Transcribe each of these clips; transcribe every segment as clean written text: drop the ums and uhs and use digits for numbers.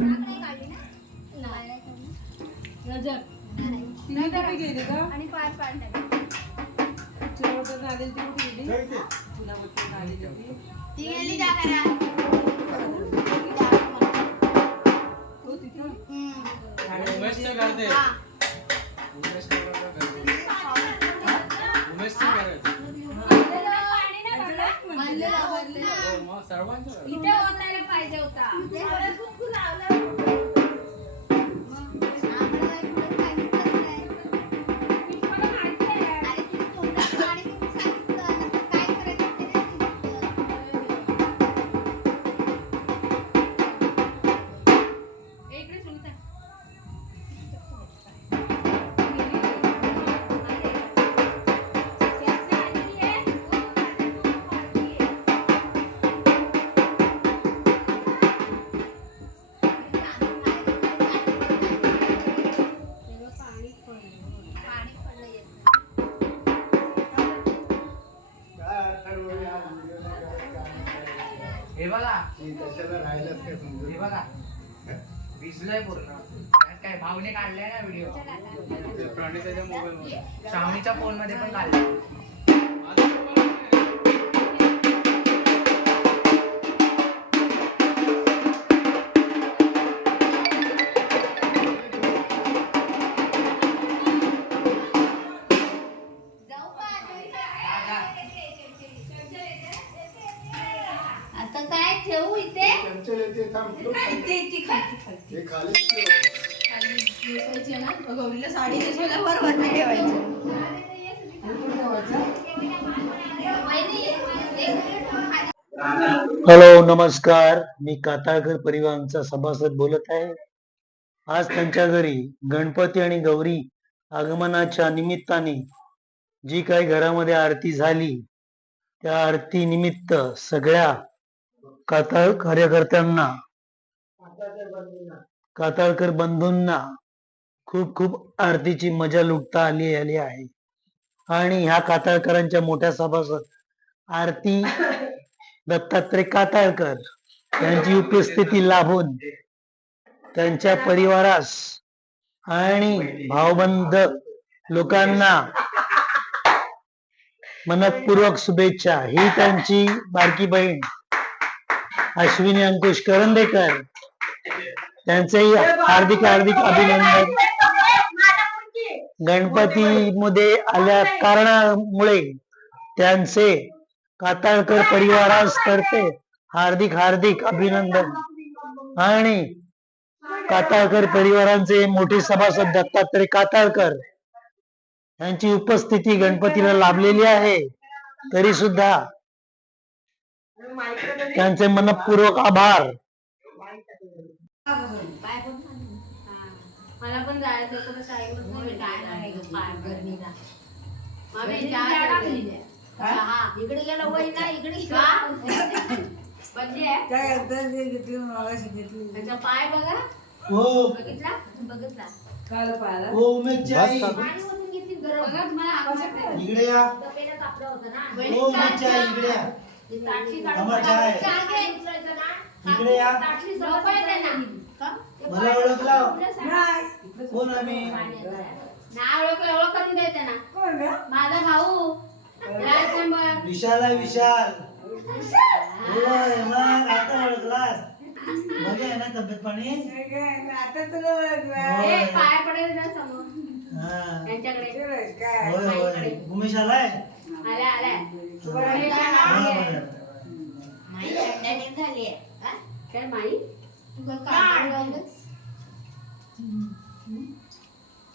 आणि पाय पाडले ती गेली जा करा इथे ओतायला पाहिजे होता हे बघा हे बघा भिजलंय पूर्ण काय भावने काढलाय ना व्हिडिओ श्रावणीच्या फोन मध्ये पण काढलाय आता काय ठेवू इथे गौरीला साडी नेसवायला वर वरती ठेवायचं हॅलो नमस्कार, मी काताळकर परिवारांचा सभासद बोलत आहे. आज त्यांच्या घरी गणपती आणि गौरी आगमनाच्या निमित्ताने जी काही घरामध्ये आरती झाली त्या आरती निमित्त सगळ्या काताळ कार्यकर्त्यांना काताळकर बंधूंना खूप खूप आरतीची मजा लुटता आली आहे. आणि ह्या काताळकरांच्या मोठ्या सभासद आरती दत्तात्रय काताळकर यांची उपस्थिती लाभून त्यांच्या परिवारास आणि भावबंध लोकांना मनपूर्वक शुभेच्छा. ही त्यांची बारकी बहीण अश्विनी अंकुश करंदेकर, त्यांचेही हार्दिक हार्दिक अभिनंदन. गणपती मध्ये आल्या कारणामुळे त्यांचे काताळकर परिवारातर्फे हार्दिक हार्दिक अभिनंदन. आणि काताळकर परिवारांचे मोठे सभासद दत्तात्रय काताळकर यांची उपस्थिती गणपतीला लाभलेली आहे, तरी सुद्धा त्यांचे मनपूर्वक आभार. मला पण जायचं कुठं टाइमच नाही इकडे गेलो वय ना इकडे त्याचा पाय बघा बघितला बघितला काल पाहिला इकडे या आपलं होतं ना इकडे या. मला ओळखला कोण आम्ही ना ओळखलं ओळख करून द्यायचं ना माझा भाऊ विशाल आहे विशाल. आता ओळखला बघा आहे ना तब्येत पाणी आता तुला पाया पडेल ना समोर त्यांच्याकडे उमेश आलाय आल्या आल्या माई अंड्याने झाली काय माई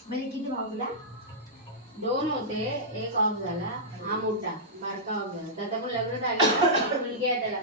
म्हणजे किती भाऊला 2 होते, एक ऑफ झाला, हा मोठा बारका ऑफ झाला. दादा पण लग्न झाले, मुलगी आहे त्याला.